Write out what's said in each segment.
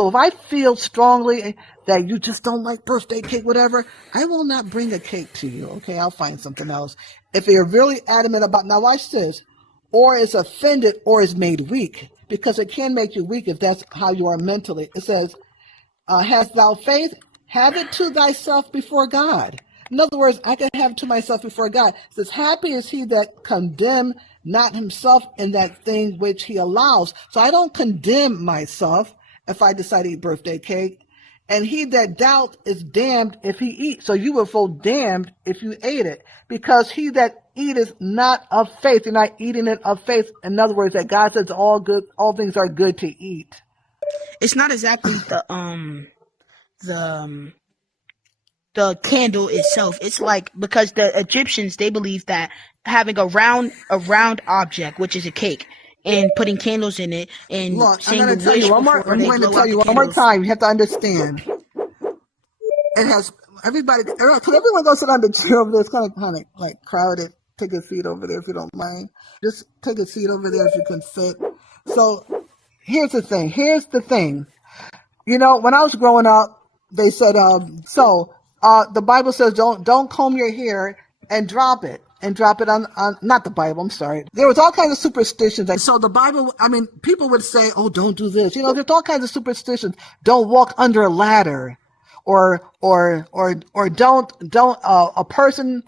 So if I feel strongly that you just don't like birthday cake, whatever, I will not bring a cake to you. Okay, I'll find something else. If you're really adamant about, now watch this, or is offended or is made weak, because it can make you weak if that's how you are mentally. It says, hast thou faith? Have it to thyself before God. In other words, I can have it to myself before God. It says, happy is he that condemn not himself in that thing which he allows. So I don't condemn myself if I decide to eat birthday cake. And he that doubts is damned if he eats. So you will feel damned if you ate it. Because he that eateth not of faith, you're not eating it of faith. In other words, that God says all things are good to eat. It's not exactly the candle itself. It's like, because the Egyptians, they believe that having a round object, which is a cake, and putting candles in it and look, saying I'm going the to tell wish you one more. before I'm they going to blow tell out you the one more candles. time. You have to understand. It has everybody, because everyone goes sit on the chair over there. It's kind of like crowded. Take a seat over there if you don't mind. Just take a seat over there if you can fit. So here's the thing. You know, when I was growing up, they said, the Bible says don't comb your hair and drop it on not the Bible, I'm sorry. There was all kinds of superstitions. So the Bible, I mean, people would say, oh, don't do this. You know, there's all kinds of superstitions. Don't walk under a ladder, or don't a person,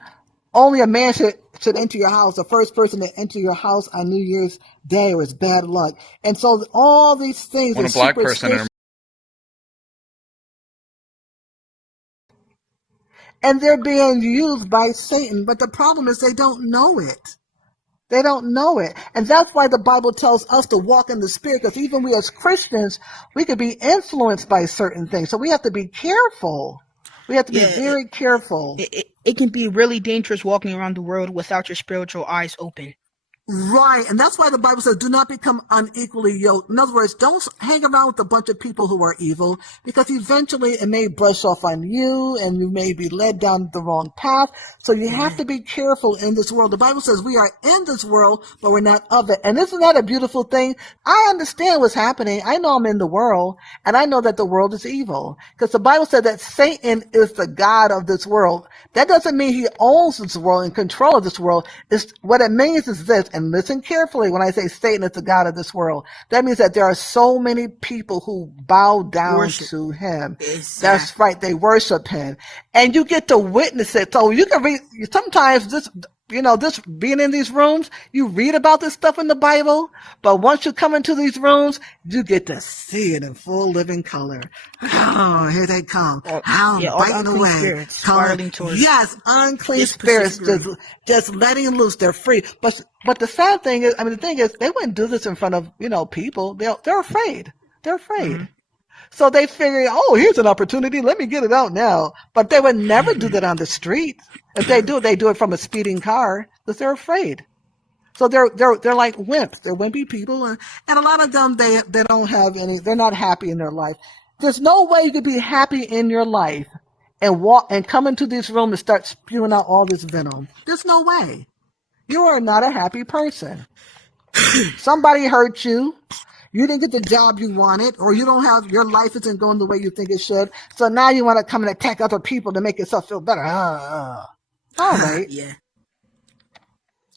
only a man should enter your house. The first person to enter your house on New Year's Day was bad luck. And so all these things When are a black superstitions. person And they're being used by Satan. But the problem is they don't know it. They don't know it. And that's why the Bible tells us to walk in the Spirit, because even we as Christians, we could be influenced by certain things. So we have to be careful. We have to be very careful. It can be really dangerous walking around the world without your spiritual eyes open. Right, and that's why the Bible says do not become unequally yoked. In other words, don't hang around with a bunch of people who are evil, because eventually it may brush off on you and you may be led down the wrong path. So you have to be careful in this world. The Bible says we are in this world, but we're not of it. And isn't that a beautiful thing? I understand what's happening. I know I'm in the world, and I know that the world is evil, because the Bible said that Satan is the god of this world. That doesn't mean he owns this world and control of this world. What it means is this, and listen carefully when I say Satan is the god of this world. That means that there are so many people who bow down to him. Exactly. That's right. They worship him. And you get to witness it. So you can read, sometimes this being in these rooms, you read about this stuff in the Bible, but once you come into these rooms, you get to see it in full living color. Oh, here they come. Biting away. Yes, unclean spirits just letting loose. They're free. But the sad thing is, the thing is, they wouldn't do this in front of, people. They're afraid. They're afraid. Mm-hmm. So they figure, oh, here's an opportunity. Let me get it out now. But they would never do that on the street. If they do it from a speeding car, because they're afraid. So they're like wimps. They're wimpy people, and a lot of them they don't have any. They're not happy in their life. There's no way you could be happy in your life and come into this room and start spewing out all this venom. There's no way. You are not a happy person. Somebody hurt you. You didn't get the job you wanted, or your life isn't going the way you think it should. So now you want to come and attack other people to make yourself feel better. All right. Yeah.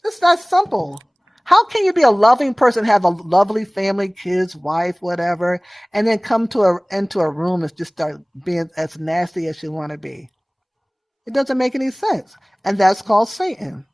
It's that simple. How can you be a loving person, have a lovely family, kids, wife, whatever, and then come into a room and just start being as nasty as you want to be? It doesn't make any sense. And that's called Satan.